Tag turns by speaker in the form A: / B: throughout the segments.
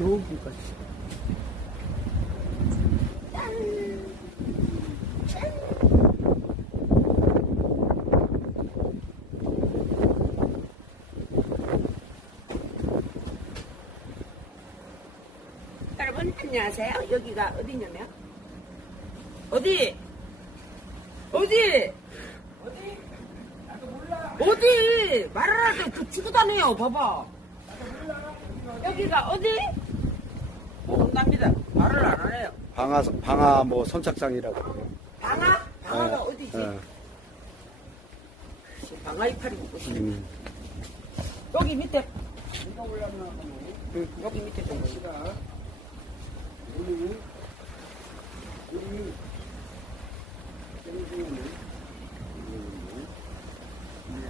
A: 여기가 여러분 안녕하세요. 여기가 어디냐면 어디? 어디? 어디? 말을 하지 그 치고 다녀요. 봐봐. 여기가 어디 모른답니다 말을 안 하네요
B: 방아 방아 뭐 선착장이라고 그래요.
A: 방아? 방아가
B: 예,
A: 어디지?
B: 예.
A: 방아 이파리 먹고 싶네
B: 음.
A: 여기 밑에 응, 여기 밑에 좀 보시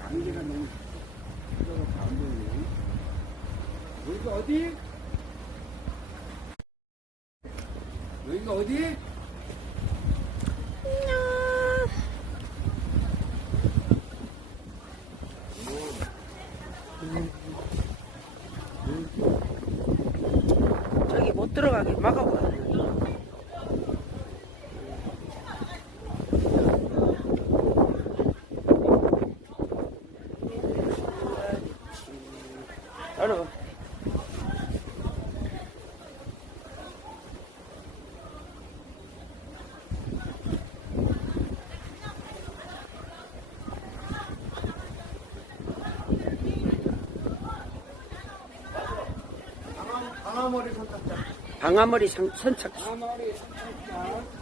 B: 안개가 너무 안 보이네. 여기가 어디? 여기가 어디?
A: 저기 못 들어가게 막아봐. 여러분
B: 방아머리 선착장.
A: 방아머리 선- 선착
B: 방아머리 선착장.